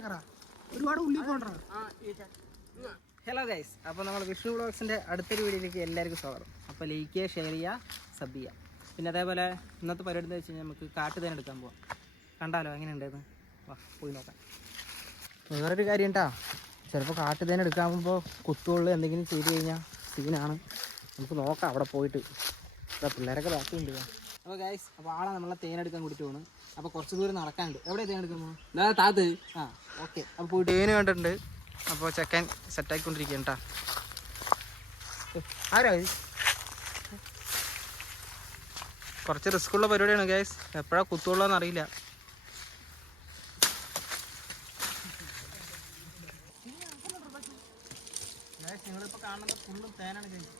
Hello guys, അപ്പോൾ നമ്മൾ വിഷ്ണു വ്ളോഗ്സിൻ്റെ അടുത്തൊരു വീഡിയോയിലേക്ക് എല്ലാവർക്കും സ്വാഗതം. അപ്പോൾ ലൈക്ക് ചെയ്യുക, ഷെയർ ചെയ്യുക, സബ് ചെയ്യുക. പിന്നെ അതേപോലെ ഇന്നത്തെ പരിപാടി എന്ന് വെച്ച് കഴിഞ്ഞാൽ നമുക്ക് കാട്ടുതേൻ എടുക്കാൻ പോവാം. കണ്ടാലോ എങ്ങനെയുണ്ടെന്ന്? വാ പോയി നോക്കാം. വേറൊരു കാര്യം കേട്ടോ, ചിലപ്പോൾ കാട്ടുതേൻ എടുക്കാൻ പോകുമ്പോൾ കുത്തുകൊള്ളു എന്തെങ്കിലും ചെയ്ത് കഴിഞ്ഞാൽ സീനാണ്. നമുക്ക് നോക്കാം അവിടെ പോയിട്ട്. അപ്പോൾ പിള്ളേരൊക്കെ ബാക്കിയുണ്ട്. അപ്പോൾ ഗൈസ്, അപ്പോൾ ആളെ നമ്മളെ തേനെടുക്കാൻ കൂടിയിട്ട് പോകണം. അപ്പോൾ കുറച്ച് ദൂരം നടക്കാനുണ്ട്. എവിടെ തേൻ എടുക്കുന്നു? താത്ത്. ആ ഓക്കെ. അപ്പോൾ പോയിട്ട് തേന് കണ്ടിട്ടുണ്ട്. അപ്പോൾ ചെക്കൻ സെറ്റാക്കിക്കൊണ്ടിരിക്കുകയാണ് കേട്ടോ. ആരാ കുറച്ച് റിസ്ക്കുള്ള പരിപാടിയാണ് ഗൈസ്. എപ്പോഴാണ് കുത്തുകൊള്ളാന്ന് അറിയില്ല. നിങ്ങളിപ്പോൾ കാണുന്നത് ഫുള്ളും തേനാണ് ഗൈസ്.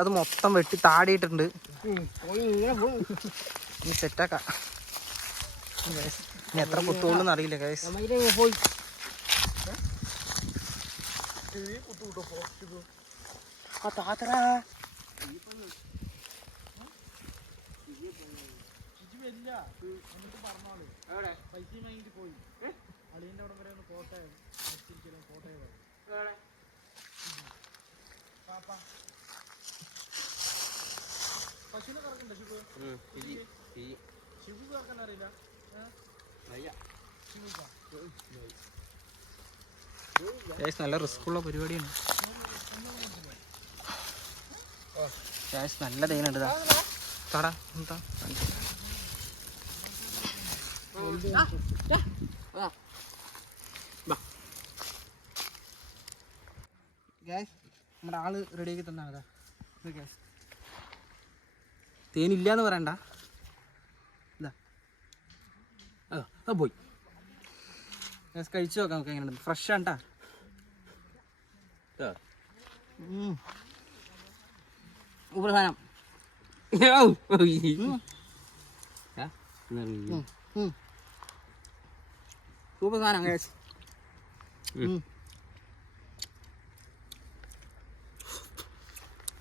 അത് മൊത്തം വെട്ടി താടിയിട്ടുണ്ട്. സെറ്റാക്കാം. ഇനി എത്ര കുത്തുകൊള്ളു അറിയില്ല ഗൈസ്. നല്ല റിസ്ക്കുള്ള പരിപാടിയാണ്. നല്ല തേനുണ്ട്. തടാ എന്താ ഗ്യാസ് നമ്മുടെ ആള് റെഡിയാക്കി തന്നാണ്. ഗ്യാസ് തേനില്ലാന്ന് പറയണ്ട. ഇതാ പോയി ഗ്യാസ് കഴിച്ചു നോക്കാം. നമുക്ക് എങ്ങനെയുണ്ട്? ഫ്രഷ് ആണ്ടാ. സൂപ്പർ സാധനം. സൂപ്പർ സാധനം ഗ്യാസ്.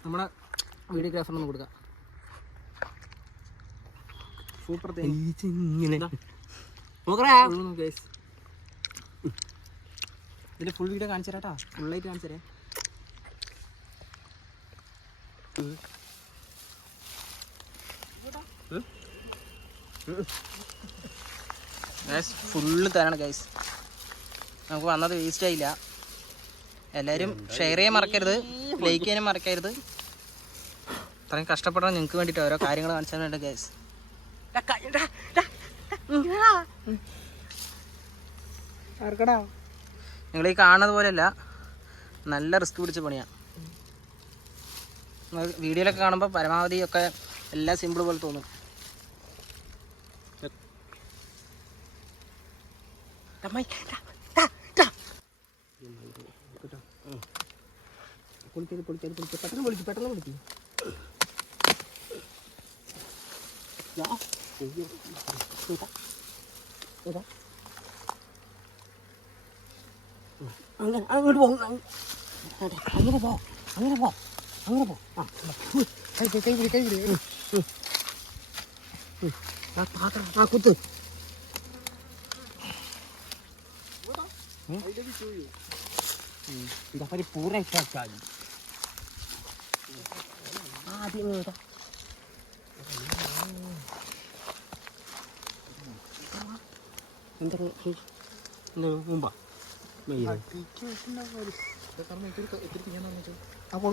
നമ്മുടെ വീഡിയോഗ്രാഫറിനൊന്ന് കൊടുക്കാം. സൂപ്പർ തേൻ. ഇതിന്റെ ഫുൾ വീഡിയോ കാണിച്ചു തരാട്ടാ. ഫുള്ളായിട്ട് കാണിച്ചു തരേ. ഫുള്ള് തരാണ് ഗൈസ്. നമുക്ക് വന്നത് വേസ്റ്റ് ആയില്ല. എല്ലാവരും ഷെയർ ചെയ്യാൻ മറക്കരുത്, ലൈക്ക് ചെയ്യാനും മറക്കരുത്. അത്രയും കഷ്ടപ്പെടാൻ നിങ്ങൾക്ക് വേണ്ടിയിട്ട് ഓരോ കാര്യങ്ങൾ കാണിച്ചാൽ വേണ്ട ഗൈസ്. നിങ്ങൾ ഈ കാണുന്നത് പോലെയല്ല, നല്ല റിസ്ക് പിടിച്ച പണിയാണ്. വീഡിയോയിലൊക്കെ കാണുമ്പോൾ പരമാവധി ഒക്കെ എല്ലാം സിമ്പിൾ പോലെ തോന്നും. പെട്ടെന്ന് വിളിക്കും. അങ്ങോട്ട് പോകും. അങ്ങനെ പോ. കുത്ത്. പൂർണ്ണ ഇഷ്ടാൽ ആദ്യം എന്താ മുമ്പാ അപ്പോൾ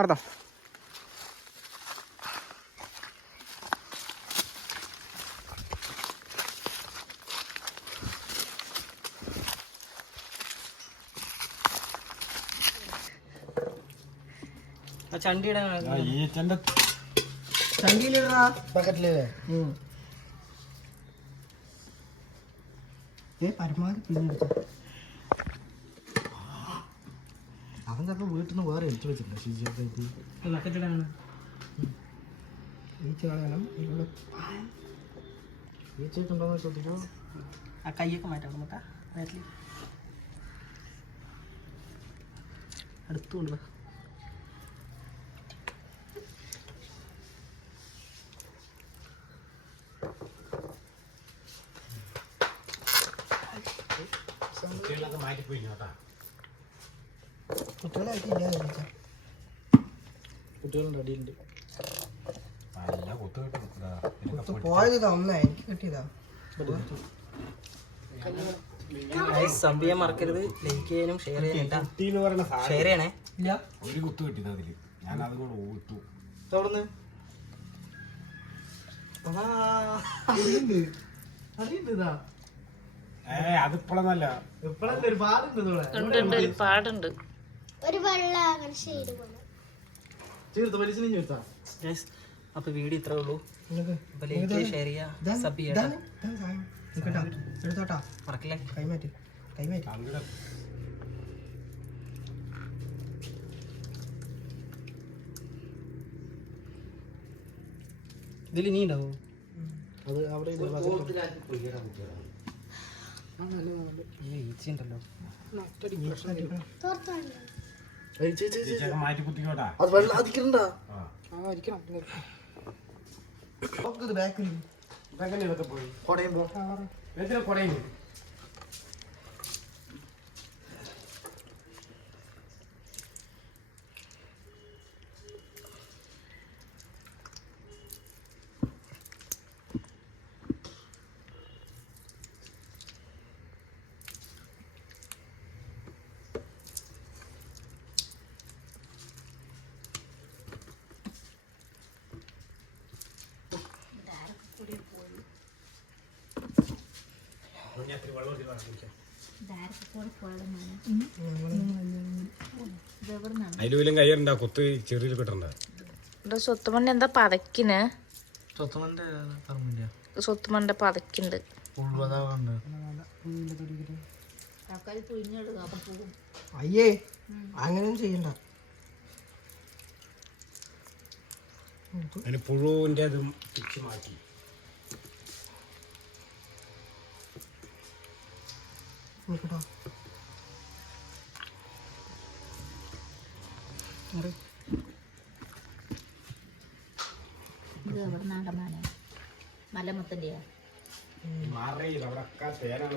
അർദ്ധം ചണ്ടിയുടെ ചണ്ടിയിലിടാ ബക്കറ്റിലേ. പരമാവധി പിടിച്ചെടുത്തു. അവൻ ചിലപ്പോൾ വീട്ടിൽ നിന്ന് വേറെ എടുത്തു വെച്ചിട്ടുണ്ട് ശുചിയായിട്ട്. ഈച്ച കളയണം. ഈച്ചയിട്ടുണ്ടോന്ന് ശ്രദ്ധിക്കോ. ആ കൈയൊക്കെ മാറ്റാം നമുക്ക് വയറ്റിൽ അടുത്തുകൊണ്ട്. കുട്ടികളുണ്ട് അടിയുണ്ട്. പോയത് ഒന്നേ എനിക്ക് കിട്ടിയതാ. സബ്ബിയെ മറക്കരുത്, ലൈക്ക് ചെയ്യാനും ഷെയർ ചെയ്യാനും. ഷെയർ ചെയ്യണേ. ഇല്ല ഒരു കുത്ത് കിട്ടിയത് അതില് ഞാൻ അതുകൊണ്ട് ഓർത്തു. തുറന്ന് അതിപ്പോഴല്ല എപ്പോഴല്ലേ ഒരു പാടുണ്ട് പാടുണ്ട്. ഒരു വെള്ള ചേർത്ത് വലിച്ചു ചേർത്താ. അപ്പൊ വീഡിയോ ഇത്രേ ഉള്ളൂ. ലൈക്ക് ഷെയർ ചെയ്യാ, സബ് ചെയ്യാ. എടുത്തോട്ടാ. മറക്കില്ലേ. കൈമാറ്റി കൈമാറ്റി. ഇതിൽ നീ ഉണ്ടാവോ? അത് അവിടെ ഈച്ചയുണ്ടല്ലോ. മാറ്റി കുത്തിക്കോട്ടാ. അത് വെള്ളം അധിക്കണ്ട. ബാക്കിൽ ഇതൊക്കെ പോയി കുടയുമ്പോ എന്തിനാ കുടയും അതിലും കയ്യണ്ട കുത്ത് ചെറിയ കിട്ടണ്ട. സ്വത്തുമണ്ണ എന്താ പതക്കിന്? സ്വത്തുമണ്ട പതക്കുണ്ട്. അയ്യേ അങ്ങനെയൊന്നും ചെയ്യണ്ട. അതിന് പുഴുവിൻ്റെ അതും പിച്ച് മാറ്റി. മലമുത്തൻ്റെയാ മാറിയില്ല അവിടെ തേനാണ്.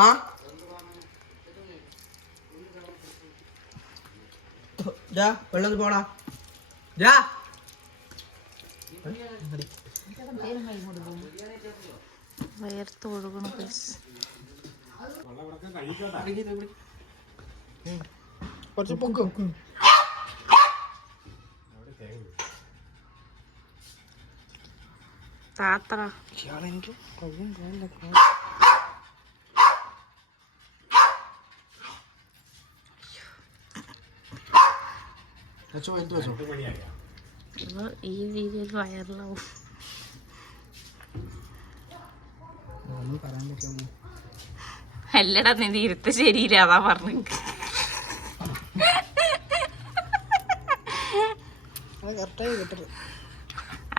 ആ വെള്ളം പോടാ. വയർത്തൊഴുകണ കുറച്ച് പൊക്കും. താത്ര ഈ രീതിയിൽ വയറിലാവും. അല്ലടാ നീ ഇരുത്ത ശരിയില്ല, അതാ പറഞ്ഞു.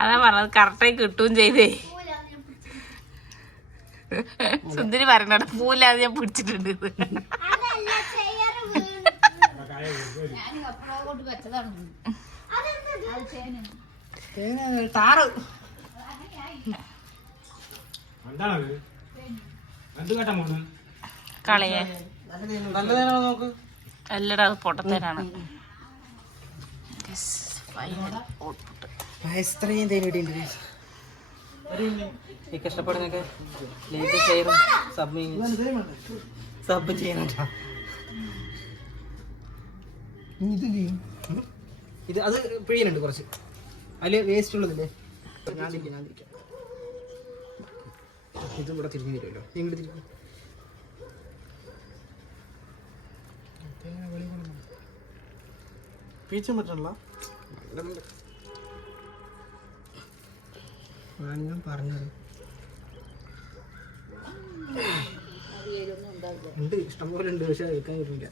അതാ പറഞ്ഞത് കറക്റ്റായി കിട്ടുകയും ചെയ്തേ. സുന്ദരി പറഞ്ഞ പൂലാതെ ഞാൻ പിടിച്ചിട്ടുണ്ട്. കളയെ അല്ലടാ അത് പൊട്ടത്തേനാണ്. ഇഷ്ടപ്പെടുന്നൊക്കെ ലൈക്ക് ഷെയറും സബ് ചെയ്യണം. ഇത് അത് പിഴിയുന്നുണ്ട് കുറച്ച്. അതിൽ വേസ്റ്റ് ഉള്ളതില്ലേ? ഞാൻ ഇത് ഇവിടെ തിരിഞ്ഞു തരുമല്ലോ. എങ്ങോട്ട് തിരിക്കും? പീച്ചും പറ്റണല്ല. ഞാൻ പറഞ്ഞത് ഉണ്ട്, ഇഷ്ടംപോലെ ഉണ്ട്, പക്ഷെ കഴിക്കാൻ കിട്ടില്ല.